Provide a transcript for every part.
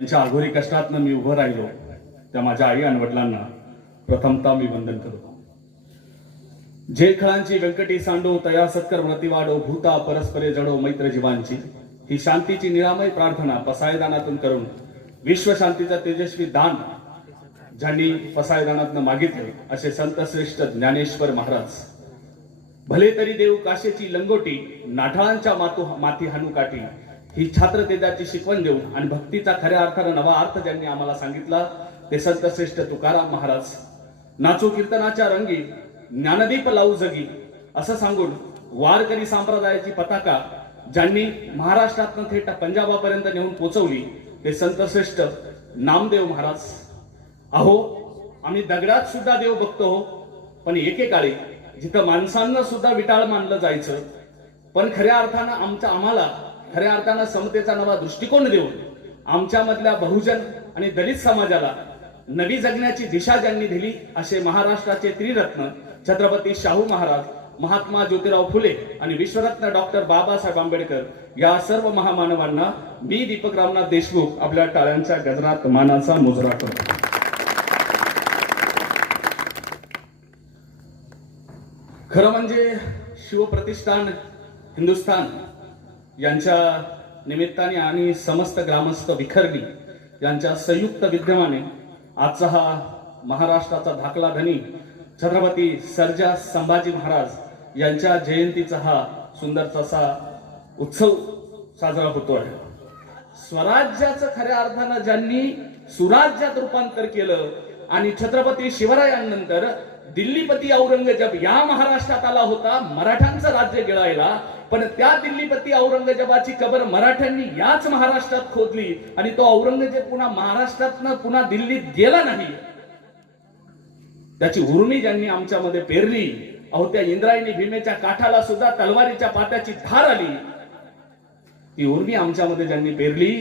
त्यांच्या अघोरी कष्टातनं मी उभं राहिलो त्या माझ्या आई आणि वडिलांना प्रथमतः मी वंदन करतो. जे खळांची व्यंकटी सांडो तया सत्कर व्रती वाढो भूता परस्परे जडो मैत्र जीवांची. ही शांतीची निरामय प्रार्थना पसायदानातून करून विश्व शांतीचा तेजस्वी दान ज्यांनी पसायदानातनं मागितले असे संत श्रेष्ठ ज्ञानेश्वर महाराज. भले तरी देव काशेची लंगोटी नाठाळांच्या माती हाणू काठी. ही छात्र तेजाची शिकवण देऊन आणि भक्तीचा खऱ्या अर्थानं नवा अर्थ ज्यांनी आम्हाला सांगितला ते संत श्रेष्ठ तुकाराम महाराज. नाचू कीर्तनाच्या रंगी ज्ञानदीप लावू जगी असं सांगून वारकरी संप्रदायाची पताका ज्यांनी महाराष्ट्रातनं थेट पंजाबापर्यंत नेऊन पोहोचवली ते संत श्रेष्ठ नामदेव महाराज. अहो आम्ही दगडात सुद्धा देव बघतो, पण एकेकाळी जिथं माणसांना सुद्धा विटाळ मानलं जायचं, पण खऱ्या अर्थानं आम्हाला खऱ्या अर्थानं समतेचा नवा दृष्टिकोन देऊन आमच्या मधल्या बहुजन आणि दलित समाजाला नवी जगण्याची दिशा ज्यांनी दिली असे महाराष्ट्राचे त्रिरत्न छत्रपती शाहू महाराज, महात्मा ज्योतिराव फुले आणि विश्वरत्न डॉक्टर बाबासाहेब आंबेडकर या सर्व महामानवांना मी दीपक रामनाथ देशमुख आपल्या टाळ्यांच्या गजरात मानाचा मुजरा करतो. खरं म्हणजे शिवप्रतिष्ठान हिंदुस्थान यांच्या निमित्ताने आणि समस्त ग्रामस्थ विखरणी यांच्या संयुक्त विद्यमाने आजचा हा महाराष्ट्राचा धाकला धनी छत्रपती सर्जा संभाजी महाराज यांच्या जयंतीचा हा सुंदरसा उत्सव साजरा होतोय. स्वराज्याचं खऱ्या अर्थानं ज्यांनी सुराज्यात रूपांतर केलं आणि छत्रपती शिवरायांनंतर दिल्लीपती औरंगजेब या महाराष्ट्रात आला होता मराठ्यांचं राज्य गिळायला, पण त्या दिल्लीपती औरंगजेबाची कबर मराठ्यांनी याच महाराष्ट्रात खोदली आणि तो औरंगजेब पुन्हा महाराष्ट्रातनं पुन्हा दिल्लीत गेला नाही. त्याची उर्मी ज्यांनी आमच्यामध्ये पेरली, अहो त्या इंद्रायणी भीमेच्या काठाला सुद्धा तलवारीच्या पात्याची धार आली. ती उर्मी आमच्यामध्ये ज्यांनी पेरली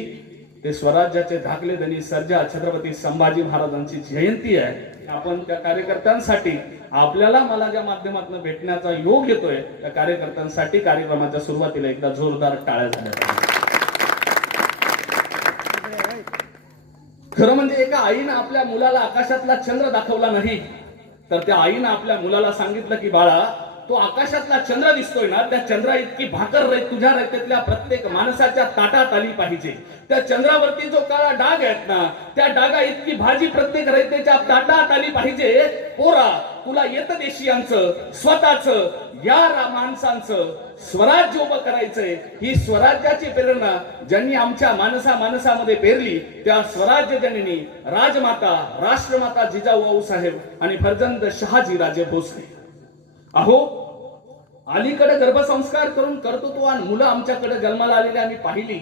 ते स्वराज्याचे धाकले धनी सर्जा छत्रपती संभाजी महाराजांची जयंती आहे. आपण त्या कार्यकर्त्यांसाठी आपल्याला मला ज्या माध्यमातून भेटण्याचा योग येतोय त्या कार्यकर्त्यांसाठी कार्यक्रमाच्या सुरुवातीला एकदा जोरदार टाळ्या झाल्या. खरं म्हणजे एका आईनं आपल्या मुलाला आकाशातला चंद्र दाखवला नाही, तर त्या आईनं आपल्या मुलाला सांगितलं की बाळा तो आकाशातला चंद्र दिसतोय ना, त्या चंद्रा इतकी भाकर तुझ्या रयतेतल्या प्रत्येक माणसाच्या ताटात आली पाहिजे. त्या चंद्रावरती जो काळा डाग आहेत ना, त्या डागा इतकी भाजी प्रत्येक रयतेच्या ताटात आली पाहिजे. पोरा तुला येतं देशीयांचं स्वतःचं या माणसांचं स्वराज्य उभं करायचंय. ही स्वराज्याची प्रेरणा ज्यांनी आमच्या माणसामध्ये पेरली त्या स्वराज्य जननी राजमाता राष्ट्रमाता जिजाऊ आऊसाहेब आणि फर्जंद शहाजी राजे भोसले. अहो अलीकडे गर्भसंस्कार करून कर्तृत्ववान मुलं आमच्याकडे जन्माला आलेली आम्ही पाहिली,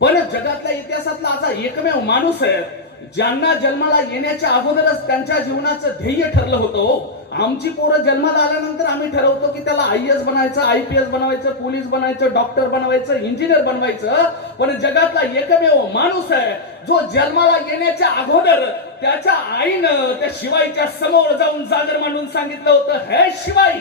पण जगातल्या इतिहासातला असा एकमेव माणूस आहे ज्यांना जन्माला येण्याच्या अगोदरच त्यांच्या जीवनाचं ध्येय ठरलं होतं. आमची पोरं जन्माला आल्यानंतर आम्ही ठरवतो की त्याला IAS बनायचं, IPS बनवायचं, पोलीस बनायचं, डॉक्टर बनवायचं, इंजिनियर बनवायचं, पण जगातला एकमेव माणूस आहे जो जन्माला येण्याच्या अगोदर त्याच्या आईनं त्या शिवाईच्या समोर जाऊन जागर मांडून सांगितलं होतं, हे शिवाई,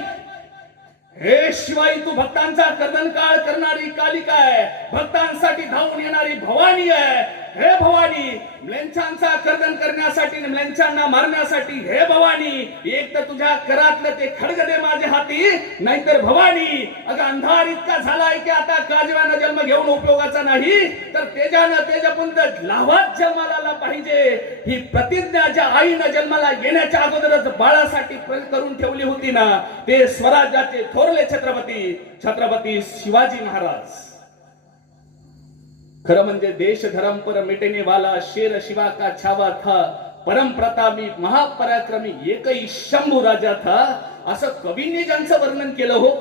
हे शिवाई तू भक्तांचा कर्दनकाळ करणारी कालिका आहे, भक्तांसाठी धावून येणारी भवानी आहे. हे भवानी म्लेच्छांचा कर्दन करण्यासाठी म्लेच्छांना मारण्यासाठी हे भवानी एक तर तुझ्या करातलं ते खडग दे माझ्या हाती, नाहीतर भवानी अगं अंधार इतका झालाय की आता काजव्यानं जन्म घेऊन उपयोगाचा नाही, तर तेजानं तेजपुंज लावात जन्माला आला पाहिजे. ही प्रतिज्ञा ज्या आईनं जन्माला येण्याच्या अगोदरच बाळासाठी करून ठेवली होती ना, ते स्वराज्याचे थोरले छत्रपती शिवाजी महाराज. खरं म्हणजे देश धर्म पर मिटने वाला शेर शिवा का छावा था, परम प्रतापी महापराक्रमी एकही शंभू राजा था, असं कवींनी ज्यांचं वर्णन केलं हो.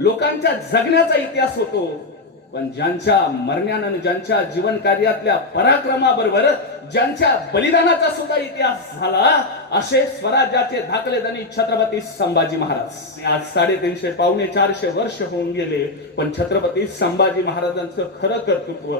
लोकांच्या जगण्याचा इतिहास होतो, पण ज्यांच्या मरण्यानं ज्यांच्या जीवन कार्यातल्या पराक्रमाबरोबर ज्यांच्या बलिदानाचा सुद्धा इतिहास झाला असे स्वराज्याचे धाकले धनी छत्रपती संभाजी महाराज. आज 350 पावणे 400 वर्ष होऊन गेले, पण छत्रपती संभाजी महाराजांचं खरं कर्तृत्व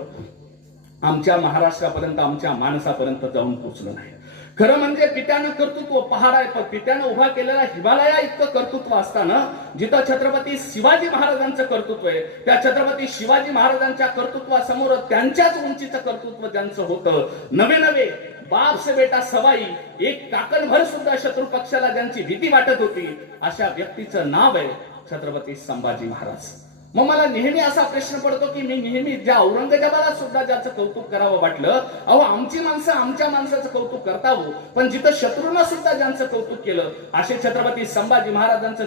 आमच्या महाराष्ट्रापर्यंत आमच्या माणसापर्यंत जाऊन पोहोचलं नाही. खरं म्हणजे पित्यानं कर्तृत्व पहाड आहे, पण पित्यानं उभा केलेला हिमालया इतकं कर्तृत्व असताना जिथं छत्रपती शिवाजी महाराजांचं कर्तृत्व आहे, त्या छत्रपती शिवाजी महाराजांच्या कर्तृत्वासमोर त्यांच्याच उंचीचं कर्तृत्व ज्यांचं होतं, नवे नवे बाप से बेटा सवाई, एक काकणभर सुद्धा शत्रू पक्षाला ज्यांची भीती वाटत होती, अशा व्यक्तीचं नाव आहे छत्रपती संभाजी महाराज. मग मला नेहमी असा प्रश्न पडतो की मी नेहमी ज्या औरंगजेबाला सुद्धा ज्याचं कौतुक करावं वाटलं, अहो आमची माणसं आमच्या माणसाचं कौतुक करताव, पण जिथं शत्रूंना सुद्धा ज्यांचं कौतुक केलं, असे छत्रपती संभाजी महाराजांचं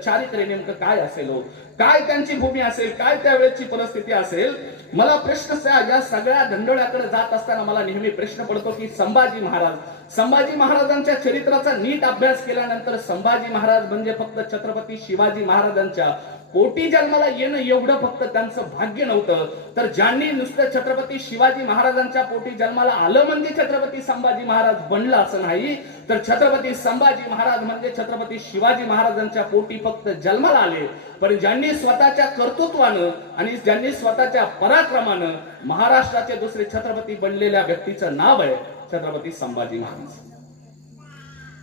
चारित्र्य नेमकं काय असेल, काय त्यांची भूमी असेल, काय त्यावेळेची परिस्थिती असेल. मला प्रश्न या सगळ्या दंडोळ्याकडे जात असताना मला नेहमी प्रश्न पडतो की संभाजी महाराजांच्या चरित्राचा नीट अभ्यास केल्यानंतर संभाजी महाराज म्हणजे फक्त छत्रपती शिवाजी महाराजांच्या पोटी जन्माला येणं एवढं फक्त त्यांचं भाग्य नव्हतं, तर ज्यांनी नुसतं छत्रपती शिवाजी महाराजांच्या पोटी जन्माला आलं म्हणजे छत्रपती संभाजी महाराज बनलं असं नाही, तर छत्रपती संभाजी महाराज म्हणजे छत्रपती शिवाजी महाराजांच्या पोटी फक्त जन्माला आले, पण ज्यांनी स्वतःच्या कर्तृत्वानं आणि ज्यांनी स्वतःच्या पराक्रमानं महाराष्ट्राचे दुसरे छत्रपती बनलेल्या व्यक्तीचं नाव आहे छत्रपती संभाजी महाराज.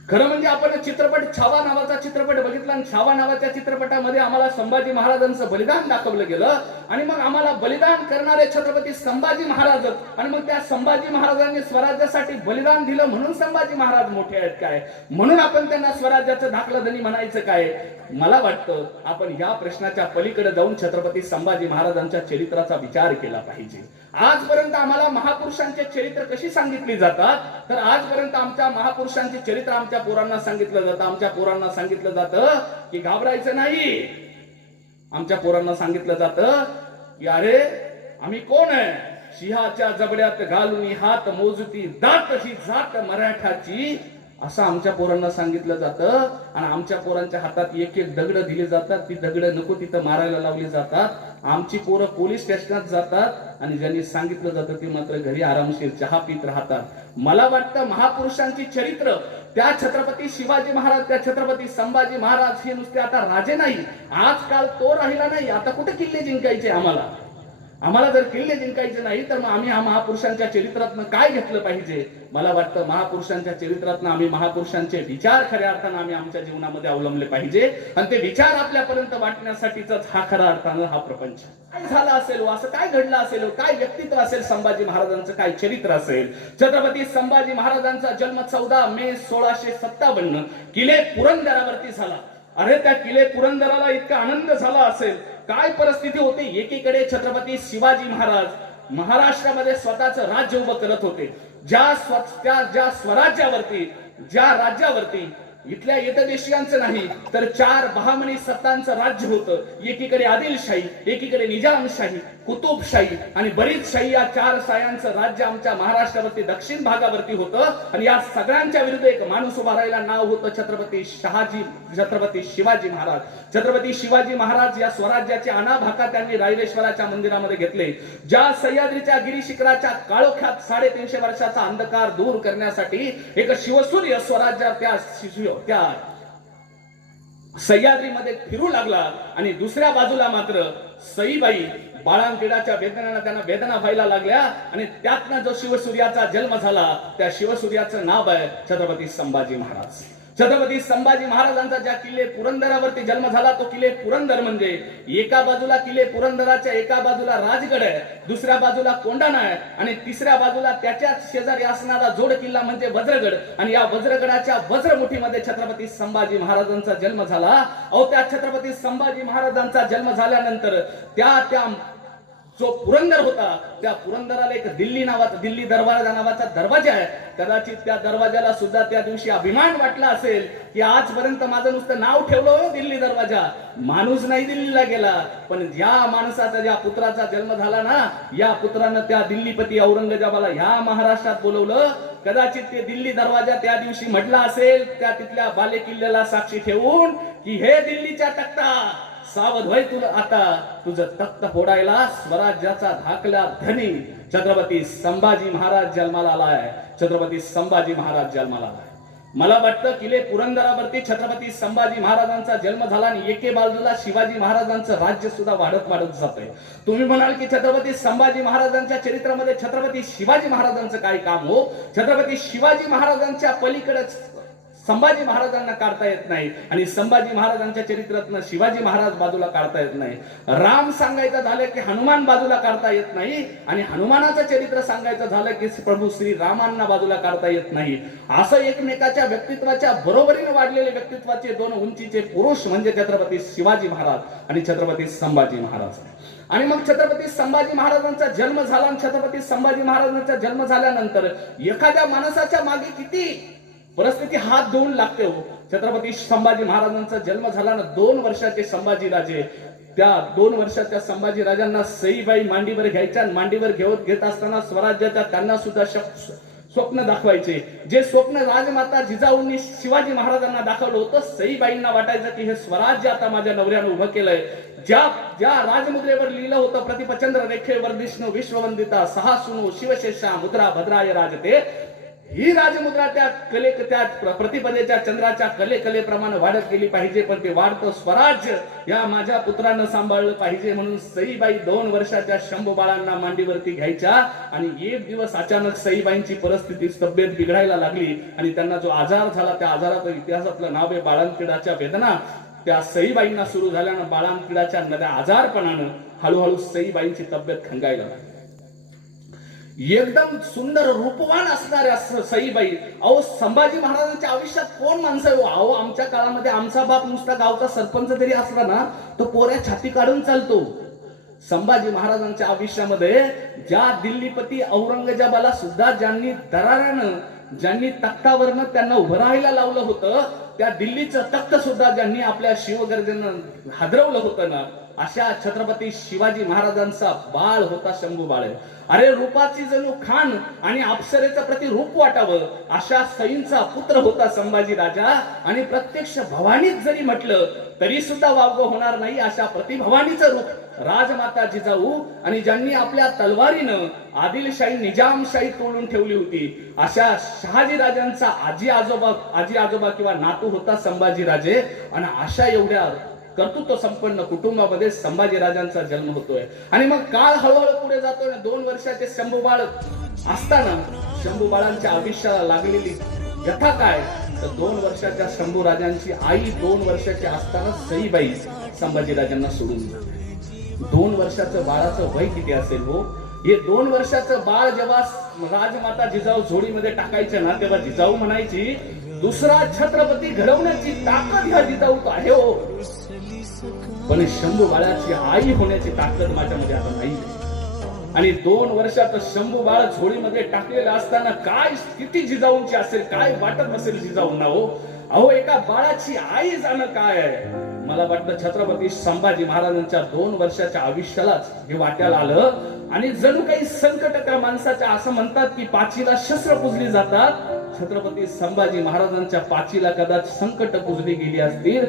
खरं म्हणजे आपण चित्रपट छावा नावाचा चित्रपट बघितला, आणि छावा नावाच्या चित्रपटामध्ये आम्हाला संभाजी महाराजांचं बलिदान दाखवलं गेलं, आणि मग आम्हाला बलिदान करणारे छत्रपती संभाजी महाराज, आणि मग त्या संभाजी महाराजांनी स्वराज्यासाठी बलिदान दिलं म्हणून संभाजी महाराज मोठे आहेत काय, म्हणून आपण त्यांना स्वराज्याचं धाकलधनी म्हणायचं काय. मला वाटतं आपण या प्रश्नाच्या पलीकडे जाऊन छत्रपती संभाजी महाराजांच्या चरित्राचा विचार केला पाहिजे. आजपर्यंत आम्हाला महापुरुषांचे चरित्र कशी सांगितली जातात, तर आजपर्यंत आमच्या महापुरुषांचे चरित्र आमच्या पोरांना सांगितलं जातं. आमच्या पोरांना सांगितलं जातं की घाबरायचं नाही. आमच्या पोरांना सांगितलं जातं की अरे आम्ही कोण आहे, सिंहाच्या जबड्यात घालून हात मोजती दात ही जात मराठाची, असं आमच्या पोरांना सांगितलं जातं. आणि आमच्या पोरांच्या हातात एक एक दगड दिले जातात, ती दगड नको तिथं मारायला लावली जातात. आमची पोरं पोलीस स्टेशनात जातात, आणि ज्यांनी सांगितलं जातं ते मात्र घरी आरामशीर चहा पीत राहतात. मला वाटतं महापुरुषांची चरित्र, त्या छत्रपती शिवाजी महाराज, त्या छत्रपती संभाजी महाराज हे नुसते आता राजे नाही, आजकाल तो राहिला नाही. आता कुठे किल्ले जिंकायचे आम्हाला जर किल्ले जिंकायचे नाही तर मग आम्ही महापुरुषांच्या चरित्रातनं काय घेतलं पाहिजे. मला वाटतं महापुरुषांच्या चरित्रातनं आम्ही महापुरुषांचे विचार खऱ्या अर्थानं आम्ही आमच्या जीवनामध्ये अवलंबले पाहिजे, आणि ते विचार आपल्यापर्यंत वाटण्यासाठीच हा खऱ्या अर्थानं हा प्रपंच. काय झालं असेल, असं काय घडलं असेल, काय व्यक्तित्व असेल संभाजी महाराजांचं, काय चरित्र असेल. छत्रपती संभाजी महाराजांचा जन्म 14 मे 1657 किल्ले पुरंदरावरती झाला. अरे त्या किल्ले पुरंदराला इतका आनंद झाला असेल, काय परिस्थिती होती. एकीकडे छत्रपती शिवाजी महाराज महाराष्ट्रामध्ये स्वतःचं राज्य उभं करत होते, ज्या स्वराज्यावरती, ज्या राज्यावरती इथल्या येतदेशीयांचं नाही तर 4 बहामनी सत्तांचं राज्य होतं. एकीकडे आदिलशाही, एकीकडे निजामशाही, कुतुबशाही आणि बरीचशाही, या 4 शाह्यांचं राज्य आमच्या महाराष्ट्रावरती दक्षिण भागावरती होतं. आणि या सगळ्यांच्या विरुद्ध एक माणूस उभा राहिला, नाव होतं छत्रपती शिवाजी महाराज. छत्रपती शिवाजी महाराज या स्वराज्याचे अनाभाका त्यांनी रायरेश्वराच्या मंदिरामध्ये घेतले. ज्या सह्याद्रीच्या गिरीशिखराच्या काळोख्यात 350 वर्षाचा अंधकार दूर करण्यासाठी एक शिवसूर्य स्वराज्य त्या सह्याद्रीमध्ये फिरू लागला, आणि दुसऱ्या बाजूला मात्र सईबाई बाळांतिडाच्या वेदनेनं त्यांना वेदना व्हायला लागल्या, आणि त्यातनं जो शिवसूर्याचा जन्म झाला त्या शिवसूर्याचं नाव आहे छत्रपती संभाजी महाराज. छत्रपती संभाजी महाराजांचा ज्या किल्ले पुरंदरावरती जन्म झाला तो किल्ले पुरंदर म्हणजे एका बाजूला किल्ले पुरंदराच्या एका बाजूला राजगड आहे, दुसऱ्या बाजूला कोंढाणा आहे, आणि तिसऱ्या बाजूला त्याच्याच शेजारी असणारा जोड किल्ला म्हणजे वज्रगड. आणि या वज्रगडाच्या वज्रमुठीमध्ये छत्रपती संभाजी महाराजांचा जन्म झाला. अहो त्या छत्रपती संभाजी महाराजांचा जन्म झाल्यानंतर त्या जो पुरंदर होता त्या पुरंदराला एक दिल्ली दरवाजा नावाचा दरवाजा आहे. कदाचित त्या दरवाजाला सुद्धा त्या दिवशी अभिमान वाटला असेल की आजपर्यंत माझं नुसतं नाव ठेवलं दिल्ली दरवाजा, माणूस नाही दिल्लीला गेला, पण ज्या माणसाचा, ज्या पुत्राचा जन्म झाला ना, या पुत्रानं त्या दिल्लीपती औरंगजेबाला ह्या महाराष्ट्रात बोलवलं. कदाचित ते दिल्ली दरवाजा त्या दिवशी म्हटला असेल त्या तिथल्या बाले किल्ल्याला साक्षी ठेवून की हे दिल्लीच्या तख्ता, सावध व्हाय तुला, आता तुझं तख्त फोडायला स्वराज्याचा धाकला धनी छत्रपती संभाजी महाराज जन्माला आलाय. छत्रपती संभाजी महाराज जन्माला आलाय. मला वाटतं किल्ले पुरंदरावरती छत्रपती संभाजी महाराजांचा जन्म झाला आणि एके बाजूला शिवाजी महाराजांचं राज्य सुद्धा वाढत वाढत जातंय. तुम्ही म्हणाल की छत्रपती संभाजी महाराजांच्या चरित्रामध्ये छत्रपती शिवाजी महाराजांचं काय काम हो? छत्रपती शिवाजी महाराजांच्या पलीकडे संभाजी महाराजांना काढता येत नाही आणि संभाजी महाराजांच्या चरित्रातनं शिवाजी महाराज बाजूला काढता येत नाही. राम सांगायचं झालं की हनुमान बाजूला काढता येत नाही आणि हनुमानाचं चरित्र सांगायचं झालं की प्रभू श्री रामांना बाजूला काढता येत नाही. असं एकमेकाच्या व्यक्तित्वाच्या बरोबरीने वाढलेले व्यक्तित्वाचे दोन उंचीचे पुरुष म्हणजे छत्रपती शिवाजी महाराज आणि छत्रपती संभाजी महाराज. आणि मग छत्रपती संभाजी महाराजांचा जन्म झाला आणि छत्रपती संभाजी महाराजांचा जन्म झाल्यानंतर एखाद्या माणसाच्या मागे किती परिस्थिती हात धुवून लागते हो. छत्रपती संभाजी महाराजांचा जन्म झाला ना 2 वर्षाचे संभाजी राजे, त्या 2 वर्षाच्या संभाजी राजांना सईबाई मांडीवर घ्यायच्या. मांडीवर घेत असताना स्वराज्याच्या त्यांना सुद्धा स्वप्न दाखवायचे. जे स्वप्न राजमाता जिजाऊंनी शिवाजी महाराजांना दाखवलं होतं, सईबाईंना वाटायचं की हे स्वराज्य आता माझ्या नवऱ्यानं उभं केलंय. ज्या राजमुद्रेवर लिहिलं होतं प्रतिपचंद्र रेखेवर विष्णू विश्ववंदिता सहा सुनो शिवशेषा मुद्रा भद्राय राजते, ही राजमुद्रा त्या प्रतिपदेच्या चंद्राच्या कलेप्रमाणे वाढत गेली पाहिजे. पण ते वाढतं स्वराज्य या माझ्या पुत्रानं सांभाळलं पाहिजे म्हणून सईबाई 2 वर्षाच्या शंभू बाळांना मांडीवरती घ्यायच्या. आणि एक दिवस अचानक सईबाईंची परिस्थिती तब्येत बिघडायला लागली आणि त्यांना जो आजार झाला त्या आजाराचं इतिहासातलं नाव आहे बाळंतकिडाच्या वेदना. त्या सईबाईंना सुरू झाल्यानं बाळंतकिडाच्या नद्या आजारपणानं हळूहळू सईबाईंची तब्येत खंगायला लागली. एकदम सुंदर रूपवान असणाऱ्या सईबाई, अहो संभाजी महाराजांच्या आयुष्यात कोण माणसं आहे? अहो आमच्या काळामध्ये आमचा बाप नुसता गावचा सरपंच जरी असला ना तो पोऱ्या छाती काढून चालतो. संभाजी महाराजांच्या आयुष्यामध्ये ज्या दिल्लीपती औरंगजेबाला सुद्धा ज्यांनी दरारानं ज्यांनी तख्तावरनं त्यांना उभं राहायला लावलं होतं, त्या दिल्लीचं तख्त सुद्धा ज्यांनी आपल्या शिवगर्जेनं हादरवलं होतं ना, अशा छत्रपती शिवाजी महाराजांचा बाळ होता शंभू बाळ. अरे रूपाची जणू खान आणि अप्सरेचं प्रतिरूप वाटावं अशा सईंचा पुत्र होता संभाजी राजा. आणि प्रत्यक्ष भवानीच जरी म्हटलं तरी सुद्धा वावगं होणार नाही अशा प्रतिभवानीचं रूप राजमाता जिजाऊ. आणि ज्यांनी आपल्या तलवारीनं आदिलशाही निजामशाही तोडून ठेवली होती अशा शहाजी राजांचा आजी आजोबा किंवा नातू होता संभाजी राजे. आणि अशा एवढ्या कर्तृत्व संपन्न कुटुंबामध्ये संभाजी राजांचा जन्म होतोय. आणि मग काळ हळूहळू पुढे जातोय. 2 वर्षाचे शंभू बाळ असताना शंभू बाळांच्या आयुष्याला लागलेली व्यथा काय तर 2 वर्षाच्या शंभू राजांची आई 2 वर्षाची असताना सईबाई संभाजी राजांना सोडून जाते. 2 वर्षाचं बाळाचं वय किती असेल हो? हे 2 वर्षाचं बाळ जेव्हा राजमाता जिजाऊ झोळीमध्ये टाकायचे ना तेव्हा जिजाऊ म्हणायची दुसरा छत्रपती घडवण्याची ताकद ह्या जिजाऊत आहे हो, पण शंभू बाळाची आई होण्याची ताकद माझ्यामध्ये आता नाही. आणि 2 वर्षात शंभू बाळ झोळीमध्ये टाकलेलं असताना काय स्थिती जिजाऊंची असेल, काय वाटत असेल जिजाऊंना हो? अहो एका बाळाची आई जाणं काय आहे? मला वाटतं छत्रपती संभाजी महाराजांच्या 2 वर्षाच्या आयुष्यालाच हे वाट्याला आलं. आणि जणू काही संकट त्या माणसाच्या, असं म्हणतात की पाचीला शस्त्र पुजली जातात. छत्रपती संभाजी महाराजांच्या पाचीला कदाच संकट पुजली गेली असतील.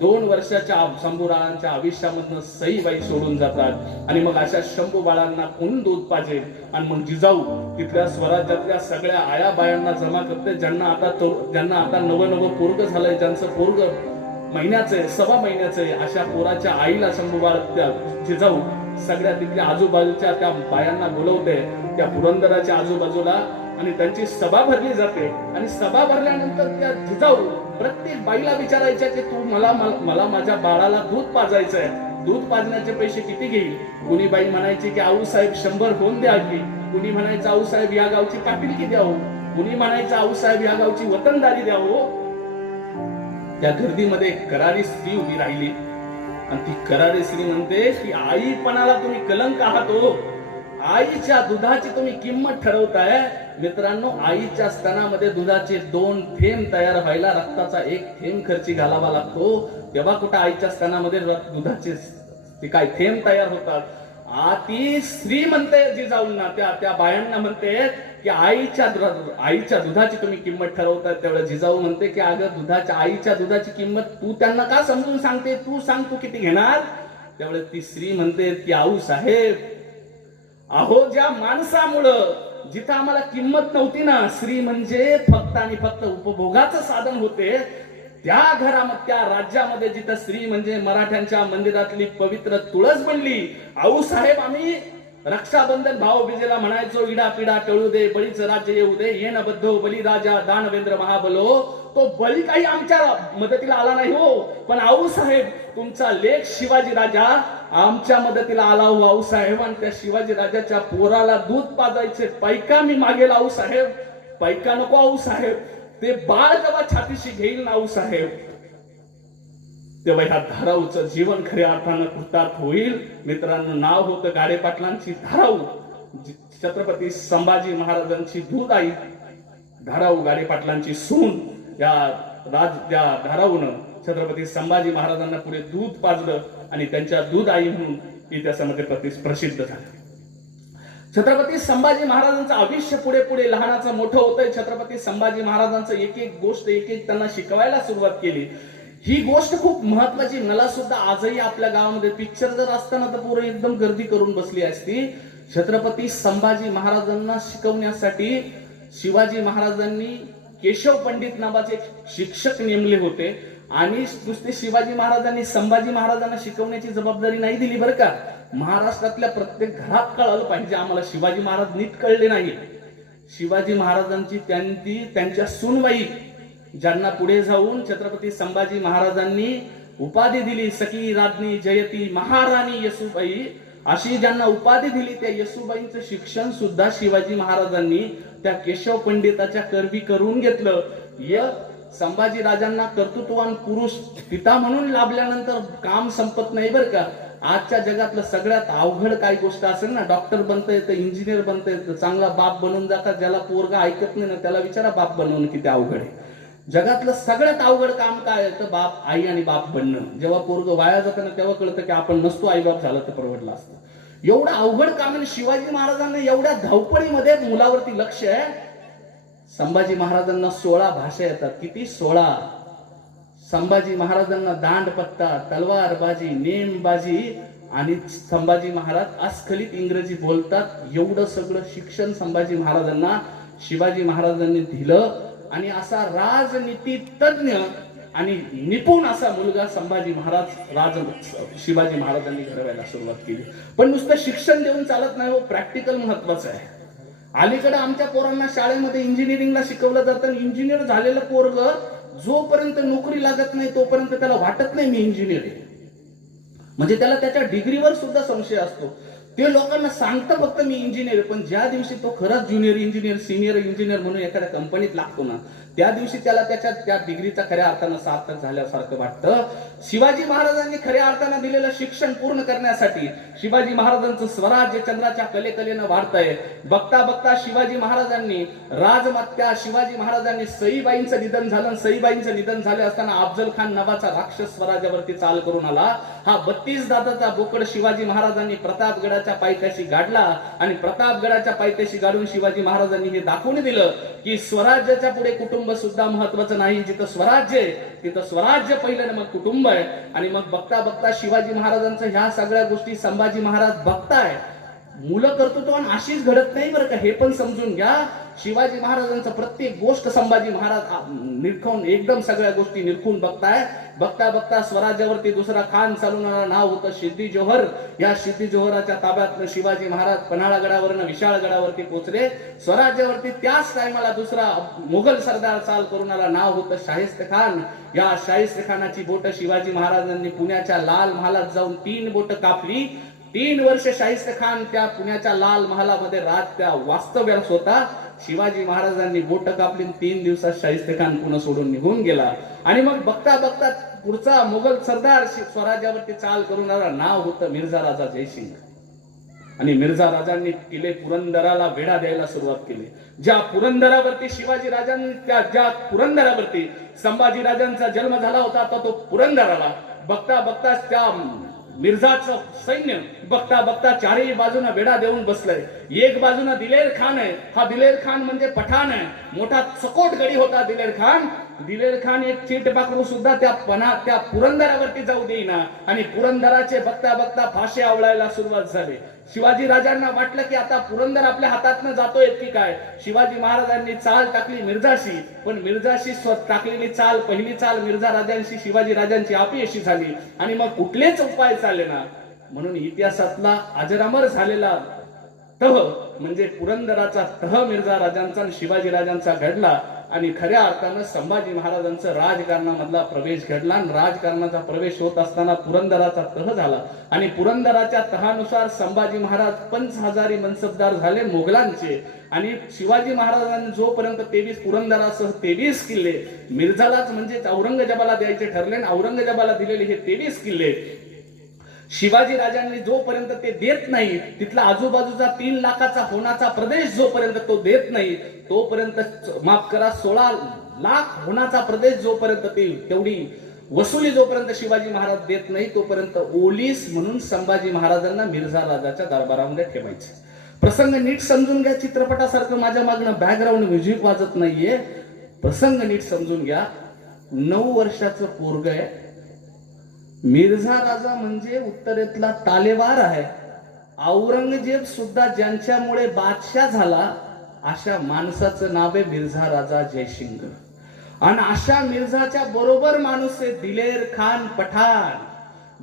2 वर्षाच्या शंभू बाळांच्या आयुष्यामधनं सईबाई सोडून जातात. आणि मग अशा शंभू बाळांना कोण दूध पाहिजे? आणि मग जिजाऊ तिथल्या स्वराज्यातल्या सगळ्या आया बायांना जमा करते, ज्यांना आता नवं पोरग झालंय, ज्यांचं पोरग महिन्याचं 1.25 महिन्याचं, अशा पोराच्या आईला शंभू बाळ त्या जिजाऊ सगळ्या तिथल्या आजूबाजूच्या त्या बायांना बोलवते त्या पुरंदराच्या आजूबाजूला आणि त्यांची सभा भरली जाते. आणि सभा भरल्यानंतर त्या जिजाऊ प्रत्येक बाईला विचारायच्या की तू मला माझ्या बाळाला दूध पाजायचंय, दूध पाजण्याचे पैसे किती घेईल? कुणी बाई म्हणायची की आऊसाहेब 100 होऊन द्या की, कुणी म्हणायचं आऊसाहेब या गावची पाटीलकी द्यावं, कुणी म्हणायचं आऊसाहेब या गावची वतनदारी द्यावं. त्या गर्दीमध्ये करारी स्त्री उभी राहिली आणि ती करारी स्त्री म्हणते की आईपणाला तुम्ही कलंक आहात हो, आईच्या दुधाची तुम्ही किंमत ठरवताय. मित्रांनो, आईच्या स्तनामध्ये दुधाचे 2 थेंब तयार व्हायला रक्ताचा 1 थेंब खर्ची घालावा लागतो. तेव्हा कुठं आईच्या स्तनामध्ये दुधाचे ते काय थेंब तयार होतात? ती स्त्री म्हणते जिजाऊंना, त्या बायांना म्हणते की आईच्या दुधाची तुम्ही किंमत ठरवताय. त्यावेळेस जिजाऊ म्हणते की अगं आईच्या दुधाची किंमत तू त्यांना का समजून सांगते? तू सांग तू किती घेणार? त्यावेळेस ती स्त्री म्हणते की आऊ साहेब, अहो ज्या माणसामुळं जिथं आम्हाला किंमत नव्हती ना, स्त्री म्हणजे फक्त आणि फक्त उपभोगाचं साधन होते, त्या घरामध्ये त्या राज्यामध्ये जिथं स्त्री म्हणजे मराठ्यांच्या मंदिरातली पवित्र तुळस बनली. आऊसाहेब आम्ही रक्षाबंधन भाऊबीजेला म्हणायचो, इडा पिडा टळू दे, बळीचं राज्य येऊ दे, येन बद्धो बली राजा दानवेंद्र महाबलो. तो बळी काही आमच्या मदतीला आला नाही हो, पण आऊसाहेब तुमचा लेख शिवाजी राजा आमच्या मदतीला आला हो आऊसाहेब. आणि त्या शिवाजी राजाच्या पोराला दूध पाजायचे पैका मी मागेल आऊसाहेब. पैका नको आऊसाहेब, ते बाळ जेव्हा छातीशी घेईल ना आऊसाहेब, तेव्हा ह्या धाराऊचं जीवन खऱ्या अर्थानं कृतार्थ होईल. मित्रांनो, नाव होतं गाडे पाटलांची धाराऊ. छत्रपती संभाजी महाराजांची दूध आई धाराऊ गाडे पाटलांची सून. या धाराऊनं छत्रपती संभाजी महाराजांना पुढे दूध पाजलं आणि त्यांच्या दूध आई म्हणून इतिहासामध्ये प्रसिद्ध झाले. छत्रपती संभाजी महाराजांचं आयुष्य पुढे पुढे लहानाचं मोठं होतंय. छत्रपती संभाजी महाराजांचं एक एक गोष्ट एक एक त्यांना शिकवायला सुरुवात केली. ही गोष्ट खूप महत्वाची. मला सुद्धा आजही आपल्या गावामध्ये पिक्चर जर असताना तर पूर्ण एकदम गर्दी करून बसली असती. छत्रपती संभाजी महाराजांना शिकवण्यासाठी शिवाजी महाराजांनी केशव पंडित नावाचे शिक्षक नेमले होते. आणि नुसते शिवाजी महाराजांनी संभाजी महाराजांना शिकवण्याची जबाबदारी नाही दिली बरं का. महाराष्ट्रातल्या प्रत्येक घरात कळलं पाहिजे आम्हाला शिवाजी महाराज नीट कळले नाही. शिवाजी महाराजांची त्यांच्या सूनबाई ज्यांना पुढे जाऊन छत्रपती संभाजी महाराजांनी उपाधी दिली, सखी राज्ञी जयती महाराणी येसूबाई अशी ज्यांना उपाधी दिली, त्या येसूबाईंचं शिक्षण सुद्धा शिवाजी महाराजांनी त्या केशव पंडिताच्या करवी करून घेतलं. संभाजी राजांना कर्तृत्ववान पुरुष पिता म्हणून लाभल्यानंतर काम संपत नाही बरं का. आजच्या जगातलं सगळ्यात अवघड काही गोष्ट असेल ना, डॉक्टर बनता येतं, इंजिनियर बनता येतं, चांगला बाप बनवून जातात. ज्याला पोरगा ऐकत नाही ना त्याला विचारा बाप बनवणं किती अवघड आहे. जगातलं सगळ्यात अवघड काम काय आहे तर बाप, आई आणि बाप बनणं. जेव्हा पोरग वाया जातं ना तेव्हा कळतं की आपण नसतो आई बाप झालं तर परवडलं असतं. एवढं अवघड काम आहे. शिवाजी महाराजांना एवढ्या धावपळीमध्ये मुलावरती लक्ष आहे. संभाजी महाराजांना 16 भाषा येतात. किती? 16. संभाजी महाराजांना दांडपत्ता, तलवारबाजी, नेमबाजी आणि संभाजी महाराज अस्खलित इंग्रजी बोलतात. एवढं सगळं शिक्षण संभाजी महाराजांना शिवाजी महाराजांनी दिलं. आणि असा राजनीती तज्ञ आणि निपुण असा मुलगा संभाजी महाराज शिवाजी महाराजांनी घडवायला सुरुवात केली. पण नुसतं शिक्षण देऊन चालत नाही हो, प्रॅक्टिकल महत्वाचं आहे. अलीकडे आमच्या पोरांना शाळेमध्ये इंजिनिअरिंगला शिकवलं जातं. इंजिनियर झालेलं पोरग जोपर्यंत नोकरी लागत नाही तोपर्यंत त्याला वाटत नाही मी इंजिनियर आहे. म्हणजे त्याला त्याच्या डिग्रीवर सुद्धा संशय असतो. ते लोकांना सांगतं फक्त मी इंजिनियर, पण ज्या दिवशी तो खरंच ज्युनियर इंजिनियर, सिनियर इंजिनियर म्हणून एखाद्या कंपनीत लागतो ना, त्या दिवशी त्याला त्या डिग्रीचा खऱ्या अर्थानं सार्थक झाल्यासारखं वाटतं. शिवाजी महाराजांनी खऱ्या अर्थानं दिलेलं शिक्षण पूर्ण करण्यासाठी शिवाजी महाराजांचं स्वराज्य चंद्राच्या कलेकलेनं वाढतंय. बघता बघता शिवाजी महाराजांनी राजमात्या शिवाजी महाराजांनी सईबाईंचं निधन झालं. सईबाईंचं निधन झाले असताना अफजल खान नावाचा राक्षस स्वराज्यावरती चाल करून आला. हा 32 दाताचा बोकड शिवाजी महाराजांनी प्रतापगडाच्या पायथ्याशी गाडला. आणि प्रतापगडाच्या पायथ्याशी गाडून शिवाजी महाराजांनी हे दाखवून दिलं की स्वराज्याच्या पुढे कुटुंब सुद्धा महत्वाचं नाही. जिथं स्वराज्य आहे तिथं स्वराज्य पहिलं, मग कुटुंब आहे. आणि मग बघता बघता शिवाजी महाराजांचं ह्या सगळ्या गोष्टी संभाजी महाराज बघताय. मुलं कर्तृत्वान अशीच घडत नाही बरं का, हे पण समजून घ्या. शिवाजी महाराजांचं प्रत्येक गोष्ट संभाजी महाराज निरखून एकदम सगळ्या गोष्टी निरखून बघताय. बघता बघता स्वराज्यावरती दुसरा खान चालवणारा नाव होतं सिद्धी जोहर. या सिद्धी जोहराच्या ताब्यात शिवाजी महाराज पन्हाळगडावरनं विशाळगडावरती पोहोचले. स्वराज्यावरती त्याच टायमाला दुसरा मुघल सरदार चाल करून आला, नाव होतं शाहिस्ते खान. या शाहिस्ते खानाची बोट शिवाजी महाराजांनी पुण्याच्या लाल महालात जाऊन 3 बोट कापली. 3 वर्ष शाहिस्ते खान त्या पुण्याच्या लाल महालामध्ये त्या वास्तव्यास होता. शिवाजी महाराजांनी बोट कापली. 3 दिवसात शाहिस्ते खान पुणे सोडून निघून गेला. आणि मग बघता बघता पुढचा मुघल सरदार स्वराज्यावरती चाल करून आला, नाव होतं मिर्झा राजा जयसिंग. आणि मिर्झा राजांनी किल्ले पुरंदराला वेढा द्यायला सुरुवात केली. ज्या पुरंदरावरती शिवाजी राजांनी ज्या पुरंदरावरती संभाजी राजांचा जन्म झाला होता तो पुरंदराला बघता बघता त्या मिर्झाचं सैन्य बघता बघता चारही बाजूने वेढा देऊन बसलंय. एक बाजूने दिलेर खान आहे. हा दिलेर खान म्हणजे पठाण आहे. मोठा चकोट गडी होता दिलेर खान. दिलेर खान एक चीट पाखरू सुद्धा त्या पुरंदरावरती जाऊ देईना. आणि पुरंदराचे बघता बघता फाशी आवळायला सुरुवात झाली. शिवाजी राजांना वाटलं की आता पुरंदर आपल्या हातातनं जातोय की काय. शिवाजी महाराजांनी चाल टाकली मिर्झाशी, पण मिर्झाशी टाकलेली चाल, पहिली चाल मिर्झा राजांशी शिवाजी राजांची अपयशी झाली आणि मग कुठलेच उपाय चालले ना. म्हणून इतिहासातला अजरामर झालेला तह म्हणजे पुरंदराचा तह मिर्झा राजांचा आणि शिवाजी राजांचा घडला आणि खऱ्या अर्थानं संभाजी महाराजांचं राजकारणामधला प्रवेश घडला. आणि राजकारणाचा प्रवेश होत असताना पुरंदराचा तह झाला आणि पुरंदराच्या तहानुसार संभाजी महाराज 50,000 मनसबदार झाले मोगलांचे. आणि शिवाजी महाराजांनी जोपर्यंत 23 पुरंदरासह 23 किल्ले मिर्झालाच म्हणजे औरंगजेबाला द्यायचे ठरले आणि औरंगजेबाला दिलेले हे 23 किल्ले शिवाजी राजांनी जोपर्यंत ते देत नाही, तिथला आजूबाजूचा 3 लाखाचा होणाचा प्रदेश जोपर्यंत तो देत नाही, तोपर्यंत माफ करा 16 लाख होणाचा प्रदेश जोपर्यंत ते तेवढी वसुली जोपर्यंत शिवाजी महाराज देत नाही, तोपर्यंत ओलीस म्हणून संभाजी महाराजांना मिर्झा राजाच्या दरबारामध्ये ठेवायचे. प्रसंग नीट समजून घ्या. चित्रपटासारखं माझ्या मागणं बॅकग्राऊंड म्युझिक वाजत नाहीये. प्रसंग नीट समजून घ्या. 9 वर्षाचं पोरग आहे. मिर्झा राजा म्हणजे उत्तरेतला तालेवार आहे. औरंगजेब सुद्धा ज्यांच्यामुळे बादशाह झाला अशा माणसाचं नाव आहे मिर्झा राजा जयसिंग. आणि अशा मिर्झाच्या बरोबर माणूस आहे दिलेर खान पठाण,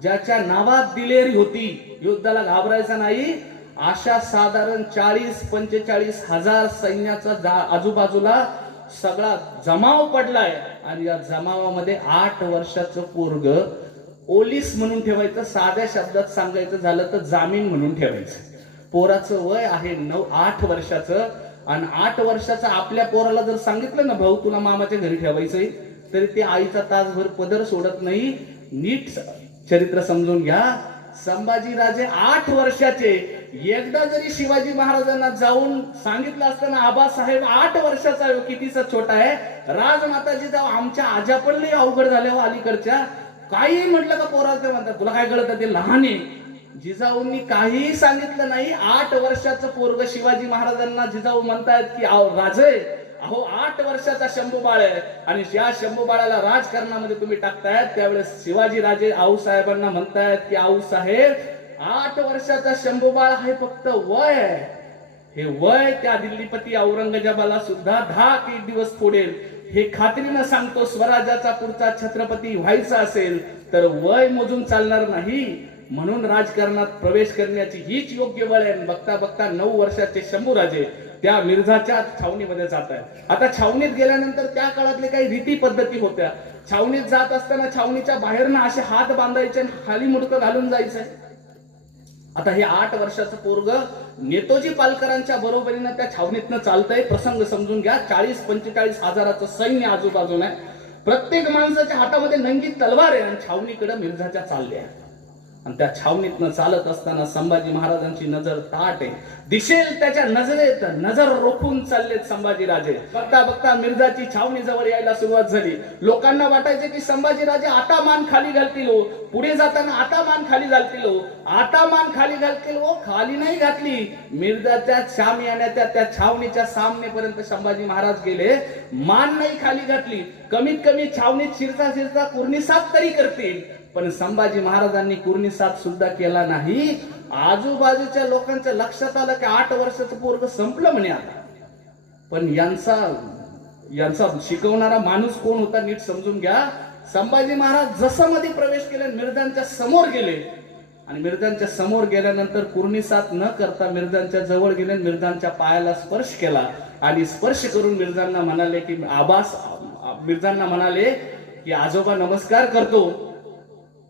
ज्याच्या नावात दिलेरी होती, युद्धाला घाबरायचा नाही. अशा साधारण 40-45 हजार सैन्याचा आजूबाजूला सगळा जमाव पडलाय आणि या जमावामध्ये 8 वर्षाचं पोरग ओलीस म्हणून ठेवायचं. साध्या शब्दात सांगायचं झालं तर जामीन म्हणून ठेवायचं. पोराचं वय आहे 8 वर्षाचं आणि 8 वर्षाचं आपल्या पोराला जर सांगितलं ना भाऊ तुला मामाच्या घरी ठेवायचंय, तरी ते आईचा तासभर पदर सोडत नाही. नीट चरित्र समजून घ्या. संभाजी राजे 8 वर्षाचे. एकदा जरी शिवाजी महाराजांना जाऊन सांगितलं असतं ना आबासाहेब 8 वर्षाचा कितीचा छोटा आहे, राजमाताजी जाऊ आमच्या आजा पण लई अवघड झाल्या अलीकडच्या, काही म्हटलं का पोराला ते म्हणतात तुला काय कळत ते लहान आहे. जिजाऊंनी काही सांगितलं नाही. 8 वर्षाचं पोरग शिवाजी महाराजांना जिजाऊ म्हणतायत की राजे अहो 8 वर्षाचा शंभू बाळ आहे आणि या शंभू बाळाला राजकारणामध्ये तुम्ही टाकतायत. त्यावेळेस शिवाजी राजे आऊसाहेबांना म्हणतायत की आऊसाहेब 8 वर्षाचा शंभू बाळ आहे फक्त वय आहे. हे वय त्या दिल्लीपती औरंगजेबाला सुद्धा 10 दिवस फोडेल. हे खात्रीनं सांगतो. स्वराज्याचा पुढचा छत्रपती व्हायचा असेल तर वय मोजून चालणार नाही. म्हणून राजकारणात प्रवेश करण्याची हीच योग्य वेळ आहे. बघता बघता 9 वर्षाचे शंभूराजे त्या मिर्झाच्या छावणीमध्ये जात आहेत. आता छावणीत गेल्यानंतर त्या काळातले काही रीती पद्धती होत्या. छावणीत जात असताना छावणीच्या बाहेरनं असे हात बांधायचे आणि खाली मुडकं घालून जायचंय. आता हे 8 वर्षाचं पोरग नेतोजी पालकरांच्या बरोबरीनं त्या छावणीतनं चालतंय. प्रसंग समजून घ्या. 40-45 हजाराचं सैन्य आजूबाजूला आहे. प्रत्येक माणसाच्या हातामध्ये नंगी तलवार आहे आणि छावणीकडे मिर्झाच्या चालल्या आहेत. आणि त्या छावणीतनं चालत असताना संभाजी महाराजांची नजर ताट आहे. दिसेल त्याच्या नजरेत नजर रोखून चाललेत संभाजी राजे. बघता बघता मिर्झाची छावणी जवळ यायला सुरुवात झाली. लोकांना वाटायचे की संभाजी राजे आता मान खाली घालतील, पुढे जाताना आता मान खाली घालतील, आता मान खाली घालतील. खाली नाही घातली. मिर्झाच्या शामियान्याच्या त्या छावणीच्या सामनेपर्यंत संभाजी महाराज गेले. मान नाही खाली घातली. कमीत कमी छावणीत शिरता कुर्निसात तरी करतील. पण संभाजी महाराजांनी कुर्निसात सुद्धा केला नाही. आजूबाजूच्या लोकांच्या लक्षात आलं की 8 वर्षाचं पोरग संपलं म्हणे आता. पण यांचा शिकवणारा माणूस कोण होता नीट समजून घ्या. संभाजी महाराज जसं मध्ये प्रवेश केले मिर्झांच्या समोर गेले आणि मिर्झांच्या समोर गेल्यानंतर कुर्निसात न करता मिर्झांच्या जवळ गेले, मिर्झांच्या पायाला स्पर्श केला आणि स्पर्श करून मिर्झांना म्हणाले की मिर्झांना म्हणाले की आजोबा नमस्कार करतो.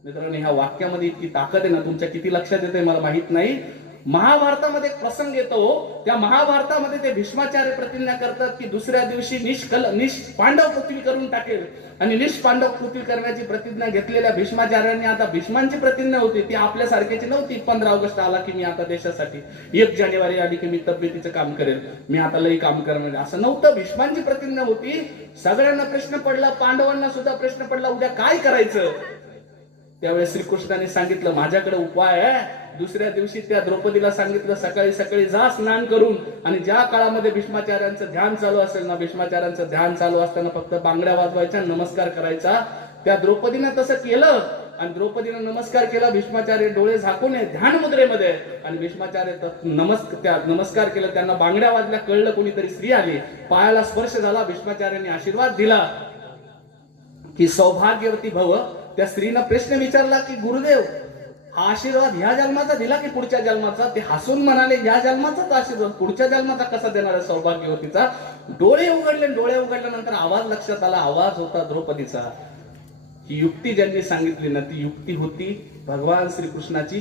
मित्रांनो ह्या वाक्यामध्ये इतकी ताकद आहे ना, तुमच्या किती लक्षात येते मला माहित नाही. महाभारतामध्ये एक प्रसंग येतो. त्या महाभारतामध्ये ते भीष्माचार्य प्रतिज्ञा करतात की दुसऱ्या दिवशी निष्पांडव पृथ्वी करून टाकेल आणि निष्पांडव पृथ्वी करण्याची प्रतिज्ञा घेतलेल्या भीष्माचार्यांनी आता भीष्मांची प्रतिज्ञा होती ती आपल्यासारख्याची नव्हती. 15 ऑगस्ट आला की मी आता देशासाठी, 1 जानेवारी आली की मी तब्येतीचं काम करेल, मी आता लई काम करणार, असं नव्हतं. भीष्मांची प्रतिज्ञा होती. सगळ्यांना प्रश्न पडला, पांडवांना सुद्धा प्रश्न पडला उद्या काय करायचं. त्यावेळेस श्रीकृष्णाने सांगितलं माझ्याकडे उपाय आहे. दुसऱ्या दिवशी त्या द्रौपदीला सांगितलं सकाळी सकाळी जा स्नान करून, आणि ज्या काळामध्ये भीष्माचार्यांचं ध्यान चालू असेल ना, भीष्माचार्यांचं ध्यान चालू असताना फक्त बांगड्या वाजवायच्या, नमस्कार करायचा. त्या द्रौपदीनं तसं केलं आणि द्रौपदीनं नमस्कार केला. भीष्माचार्य डोळे झाकून ध्यान मुद्रेमध्ये, आणि भीष्माचार्य नमस्कार केला. त्यांना बांगड्या वाजल्या, कळलं कोणीतरी स्त्री आली. पायाला स्पर्श झाला. भीष्माचार्यांनी आशीर्वाद दिला की सौभाग्यवती भव. त्या स्त्रीनं प्रश्न विचारला की गुरुदेव, हा आशीर्वाद ह्या जन्माचा दिला की पुढच्या जन्माचा? ते हसून म्हणाले, या जन्माचाच आशीर्वाद, पुढच्या जन्माचा कसा देणार आहे सौभाग्यवतीचा? डोळे उघडले. डोळे उघडल्यानंतर आवाज लक्षात आला. आवाज होता द्रौपदीचा. ही युक्ती ज्यांनी सांगितली ना, ती युक्ती होती भगवान श्रीकृष्णाची